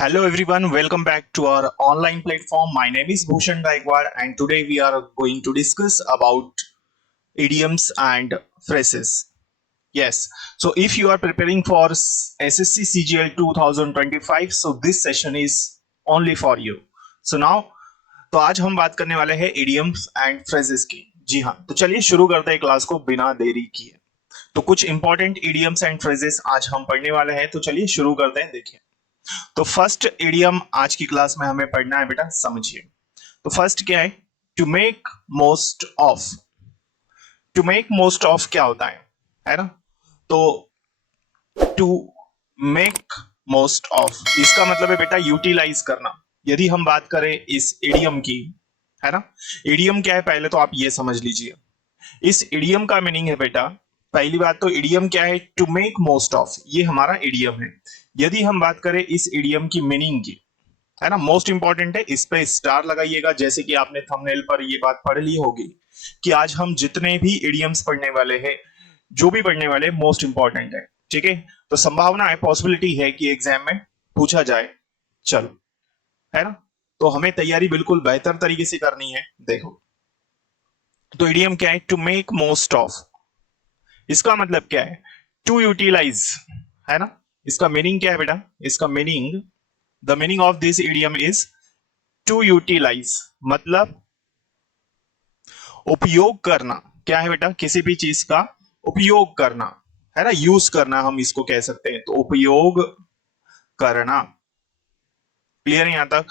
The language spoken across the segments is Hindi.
Hello everyone, welcome back to our online platform. My name is Bhushan Gaikwad and today we are going to discuss about idioms and phrases. Yes, so if you are preparing for SSC CGL 2025, so this session is only for you. So now, तो आज हम बात करने वाले हैं idioms and phrases की. जी हाँ, तो चलिए शुरू करते हैं क्लास को बिना देरी किए. तो कुछ इंपॉर्टेंट idioms and phrases आज हम पढ़ने वाले हैं, तो चलिए शुरू करते हैं. देखिए, तो फर्स्ट इडियम आज की क्लास में हमें पढ़ना है बेटा, समझिए. तो फर्स्ट क्या है? To make most of. To make most of क्या होता है ना? तो टू मेक मोस्ट ऑफ इसका मतलब है बेटा यूटिलाइज करना. यदि हम बात करें इस इडियम की, है ना, इडियम क्या है पहले तो आप ये समझ लीजिए. इस इडियम का मीनिंग है बेटा, पहली बात तो इडियम क्या है? टू मेक मोस्ट ऑफ, ये हमारा इडियम है. यदि हम बात करें इस इडियम की मीनिंग की, है ना, मोस्ट इंपॉर्टेंट है, इस पे स्टार लगाइएगा. जैसे कि आपने थंबनेल पर ये बात पढ़ ली होगी कि आज हम जितने भी इडियम्स पढ़ने वाले हैं, जो भी पढ़ने वाले, मोस्ट इंपॉर्टेंट है. ठीक है, तो संभावना है, पॉसिबिलिटी है कि एग्जाम में पूछा जाए. चलो, है ना, तो हमें तैयारी बिल्कुल बेहतर तरीके से करनी है. देखो, तो इडियम क्या है? टू मेक मोस्ट ऑफ, इसका मतलब क्या है? टू यूटिलाइज, है ना. इसका मीनिंग क्या है बेटा? इसका meaning, the meaning of this idiom is to utilise, मतलब उपयोग करना. क्या है बेटा? किसी भी चीज का उपयोग करना, है ना, यूज करना हम इसको कह सकते हैं. तो उपयोग करना. क्लियर है यहां तक?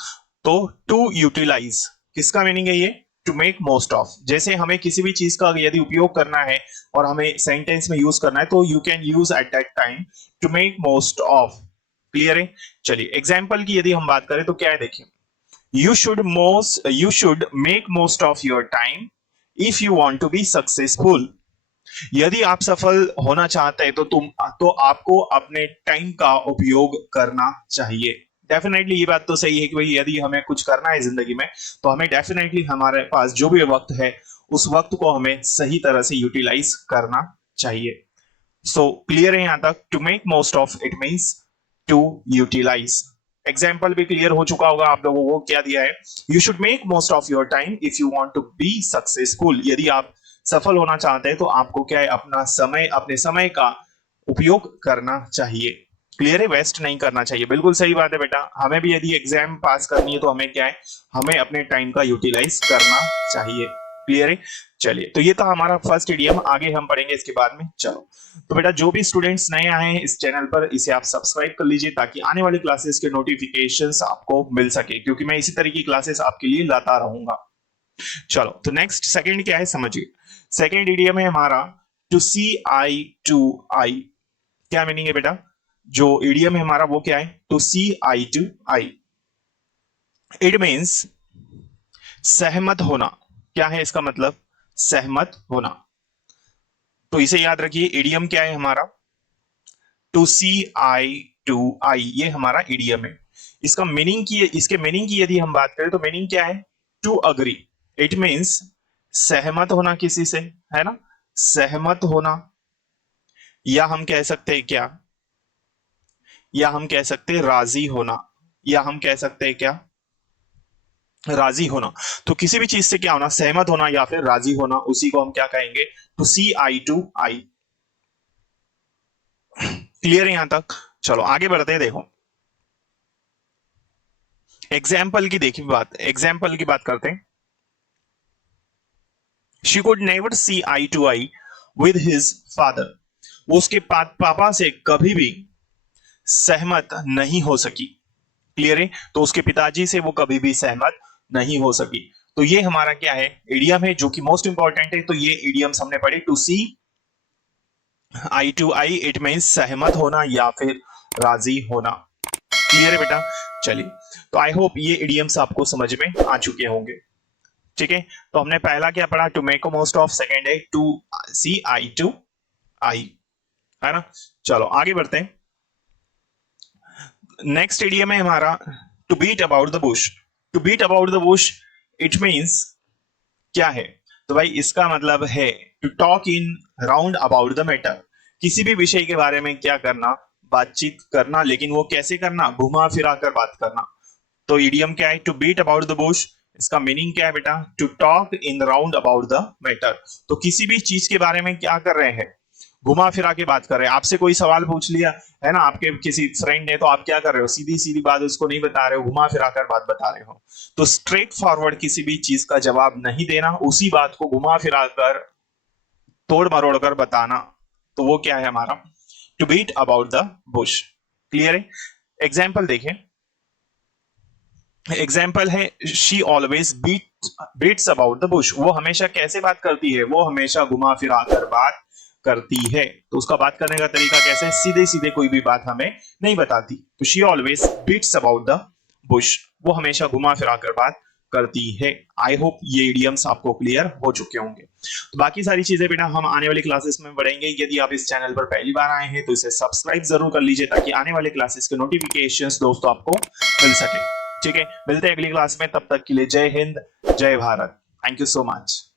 तो टू यूटिलाइज किसका मीनिंग है? ये टू मेक मोस्ट ऑफ. जैसे हमें किसी भी चीज का यदि उपयोग करना है और हमें सेंटेंस में यूज करना है, तो you can use at that time to make most of. Clear है? चलिए, एग्जाम्पल की यदि हम बात करें तो क्या है, देखिए, you should make most of your time if you want to be successful. यदि आप सफल होना चाहते हैं तो आपको अपने टाइम का उपयोग करना चाहिए. डेफिनेटली ये बात तो सही है कि भाई यदि हमें कुछ करना है जिंदगी में, तो हमें डेफिनेटली हमारे पास जो भी वक्त है, उस वक्त को हमें सही तरह से यूटिलाइज करना चाहिए. सो क्लियर है यहां तक? To make most of it means to utilize. Example भी क्लियर हो चुका होगा आप लोगों को. क्या दिया है? You should make most of your time if you want to be successful. यदि आप सफल होना चाहते हैं तो आपको क्या है? अपने समय का उपयोग करना चाहिए. क्लियर है? वेस्ट नहीं करना चाहिए. बिल्कुल सही बात है बेटा. हमें भी यदि एग्जाम पास करनी है तो हमें क्या है? हमें अपने टाइम का यूटिलाइज करना चाहिए. क्लियर है? चलिए, तो ये था हमारा फर्स्ट इडियम. आगे हम पढ़ेंगे इसके बाद में. चलो, तो बेटा जो भी स्टूडेंट्स नए आए हैं इस चैनल पर, इसे आप सब्सक्राइब कर लीजिए ताकि आने वाली क्लासेस के नोटिफिकेशंस आपको मिल सके, क्योंकि मैं इसी तरह की क्लासेस आपके लिए लाता रहूंगा. चलो, तो नेक्स्ट सेकंड क्या है, समझिए. सेकंड इडियम है हमारा टू सी आई टू आई. क्या मीनिंग है बेटा? जो इडियम है हमारा वो क्या है? To see eye to eye. It means सहमत होना. क्या है इसका मतलब? सहमत होना. तो इसे याद रखिए, इडियम क्या है हमारा? टू सी आई टू आई, ये हमारा इडियम है. इसके मीनिंग की यदि हम बात करें तो मीनिंग क्या है? To agree. इट मीन्स सहमत होना किसी से, है ना, सहमत होना. या हम कह सकते हैं क्या? या हम कह सकते हैं राजी होना. या हम कह सकते हैं क्या? राजी होना. तो किसी भी चीज से क्या होना? सहमत होना या फिर राजी होना, उसी को हम क्या कहेंगे? To see eye to eye. Clear है यहां तक? चलो आगे बढ़ते हैं. देखो, एग्जाम्पल की बात करते हैं. She could never see eye to eye with his father. वो उसके पापा से कभी भी सहमत नहीं हो सकी. क्लियर है? तो उसके पिताजी से वो कभी भी सहमत नहीं हो सकी. तो ये हमारा क्या है? इडियम है, जो कि मोस्ट इंपॉर्टेंट है. तो ये इडियम्स हमने पढ़े. To see eye to eye, it means सहमत होना या फिर राजी होना. क्लियर है बेटा? चलिए, तो आई होप ये इडियम्स आपको समझ में आ चुके होंगे. ठीक है, तो हमने पहला क्या पढ़ा? To make most of. Second है to see eye to eye, है ना. चलो आगे बढ़ते हैं. नेक्स्ट इडियम है हमारा to beat about the bush. To beat about the bush, it means क्या है? तो भाई इसका मतलब है to talk in round about the matter. किसी भी विषय के बारे में क्या करना? बातचीत करना, लेकिन वो कैसे करना, घुमा फिरा कर बात करना। तो इडियम क्या है, to beat about the bush, इसका मीनिंग क्या है बेटा, to talk in round about the matter. तो किसी भी चीज के बारे में क्या कर रहे हैं, घुमा फिरा के बात कर रहे हैं। आपसे कोई सवाल पूछ लिया है ना, आपके किसी फ्रेंड ने, तो आप क्या कर रहे हो, सीधी सीधी बात उसको नहीं बता रहे हो, घुमा फिरा कर बात बता रहे हो। तो स्ट्रेट फॉरवर्ड किसी भी चीज का जवाब नहीं देना, उसी बात को घुमा फिरा कर तोड़ मरोड़ कर बताना, तो वो क्या है हमारा, to beat about the bush. Clear है? एग्जाम्पल देखें, एग्जाम्पल है she always beats about the bush, वो हमेशा कैसे बात करती है, वो हमेशा घुमा फिरा कर बात करती है। तो उसका बात करने का तरीका कैसे, सीधे सीधे कोई भी बात हमें नहीं बताती। तो she always beats about the bush, वो हमेशा घुमा फिरा कर बात करती है। आई होप ये इडियम्स आपको क्लियर हो चुके होंगे। तो बाकी सारी चीजें बेटा हम आने वाली क्लासेस में पढ़ेंगे। यदि आप इस चैनल पर पहली बार आए हैं तो इसे सब्सक्राइब जरूर कर लीजिए, ताकि आने वाले क्लासेस के नोटिफिकेशंस दोस्तों आपको मिल सके। ठीक है, मिलते हैं अगली क्लास में, तब तक के लिए जय हिंद, जय Bharat. Thank you so much.